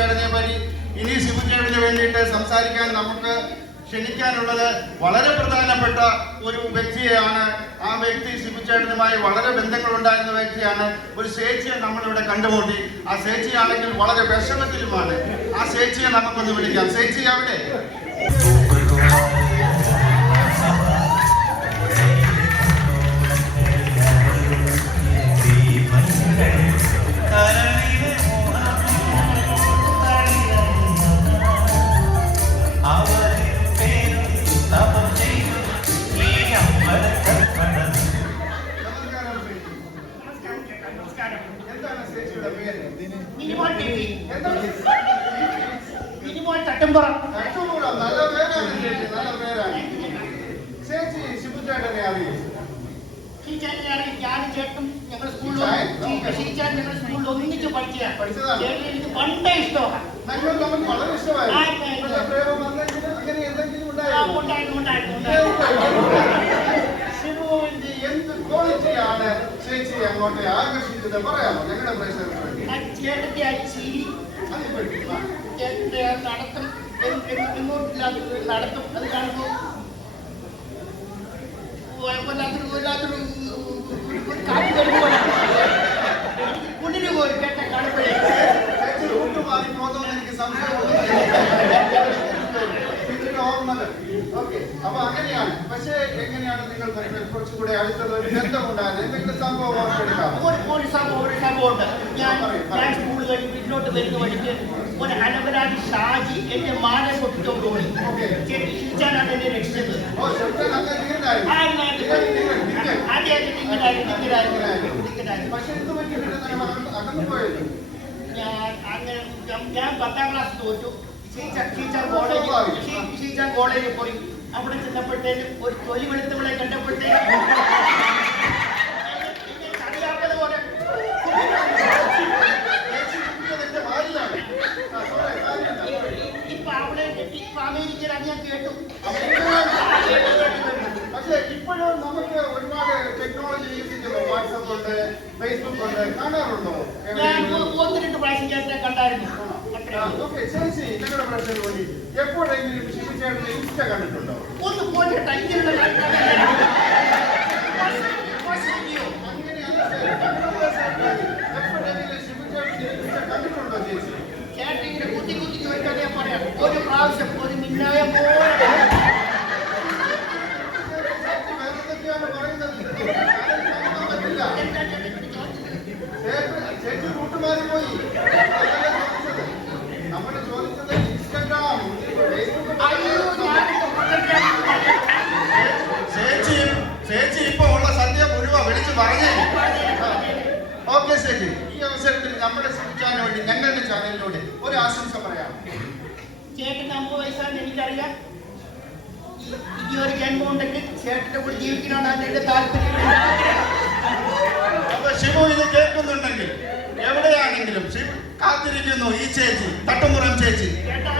ചേട്ടനെ പറ്റി ഇനി ഷിബു ചേട്ടന് വേണ്ടിയിട്ട് സംസാരിക്കാൻ നമുക്ക് ക്ഷണിക്കാനുള്ളത് വളരെ പ്രധാനപ്പെട്ട ഒരു വ്യക്തിയെയാണ്. ആ വ്യക്തി ഷിബു ചേട്ടനുമായി വളരെ ബന്ധങ്ങളുണ്ടായിരുന്ന വ്യക്തിയാണ്. ഒരു ചേച്ചിയെ നമ്മളിവിടെ കണ്ടുമുട്ടി. ആ ചേച്ചിയാണെങ്കിൽ വളരെ വിഷമത്തിലുമാണ്. ആ ചേച്ചിയെ നമുക്കൊന്ന് വിളിക്കാം. ചേച്ചി അവിടെ? ഒന്നിച്ച് പഠിച്ചതാണ്. എനിക്ക് പണ്ടേ ഇഷ്ടമാണ്. ഷിബുവിന്റെ എന്ത് ക്വാളിറ്റിയാണ് ചേച്ചി അങ്ങോട്ട് ആകർഷിച്ചത് പറയാമോ ഞങ്ങളുടെ പ്രേക്ഷകർക്ക് വേണ്ടി? ചേട്ടന്റെ ആ ചിരി, ചേട്ടന്റെ നടത്തം, ഇങ്ങോട്ടില്ലാത്ത നടത്തും, അത് കാണുമ്പോൾ വല്ലാത്തൊരു കാറ്റ് വരുമ്പോൾ കുളിര് പോയി കേട്ട കാണുമ്പോഴേ മാറി പോകുന്നതെന്ന് എനിക്ക് സംശയമുണ്ട്. അപ്പൊ അങ്ങനെയാണ്. പക്ഷേ എങ്ങനെയാണ് നിങ്ങൾ കുറച്ചുകൂടെ അടുത്തത് ഒരു ബന്ധമുണ്ടായത്? എന്തെങ്കിലും സംഭവം ഓർത്തെടുക്കാം? ഒരു സംഭവമുണ്ട്. ഞാൻ സ്കൂൾ കഴിഞ്ഞ് വീട്ടിലോട്ട് വരുന്ന വഴിക്ക് ഒരു അനവരാജ് ഷാജി എന്റെ മാല പൊട്ടിച്ചോണ്ട് പോയി. ഷിച്ചാനാണ് എന്നെ രക്ഷിച്ചത്. ഞാൻ 10ാം ക്ലാസ് തോറ്റു. കോളേജിൽ പോയി. അവിടെ ചെന്നപ്പോഴത്തേനും ഒരു തൊലി വെളുത്തവളെ കണ്ടപ്പോഴത്തേക്കും അറിയാത്തത് പോലെ ഇപ്പൊ അവിടെ അമേരിക്കയിലാണ് ഞാൻ കേട്ടു. പക്ഷെ ഇപ്പോഴും നമുക്ക് ഒരുപാട് ടെക്നോളജി യൂസ് ചെയ്യുന്നു. വാട്സപ്പ് ഉണ്ട്, ഫേസ്ബുക്ക് ഉണ്ട്. കാണാറുണ്ടോ? ഞാൻ 1-2 പ്രാവശ്യം ചേട്ടനെ കണ്ടായിരുന്നു. ചേച്ചി ഞങ്ങളുടെ പ്രശ്നം വേണ്ടി എപ്പോഴെങ്കിലും ഷിബു ചേട്ടനെ ഇൻസ്റ്റ കണ്ടിട്ടുണ്ടോ? ഒന്ന് പോയിട്ട് കണ്ടിട്ടുണ്ടോ ചേച്ചി? ചേട്ടനിങ്ങനെ കുത്തി ചോദിക്കാൻ ഞാൻ പറയാം. ഒരു പ്രാവശ്യം ഒരു മിന്നായ പോലെ ചേച്ചി കൂട്ടുമാറി പോയി. നമ്മൾ ചോദിച്ചത് ഇൻസ്റ്റഗ്രാം, ചേച്ചി ഇപ്പൊ ഉള്ള സദ്യ മുഴുവൻ വിളിച്ച് പറഞ്ഞേ. ഓക്കെ ചേച്ചി, ഈ അവസരത്തിൽ നമ്മുടെ ചാനലിന് വേണ്ടി ഞങ്ങളുടെ ചാനലിലൂടെ ഒരു ആശംസ പറയാം. ചേട്ടന് 50 വയസ്സാണെന്ന് എനിക്കറിയാം. ഇനി ഒരു ജന്മം ഉണ്ടെങ്കിൽ ചേട്ടന്റെ കൂടെ ജീവിക്കണമെന്നാണ് എന്റെ താല്പര്യം. അപ്പൊ ഷിബു ഇത് കേൾക്കുന്നുണ്ടെങ്കിൽ എവിടെയാണെങ്കിലും ഷിബു കാത്തിരിക്കുന്നു. ഈ ചേച്ചി, തട്ടുമുറം ചേച്ചി. ചേട്ടാ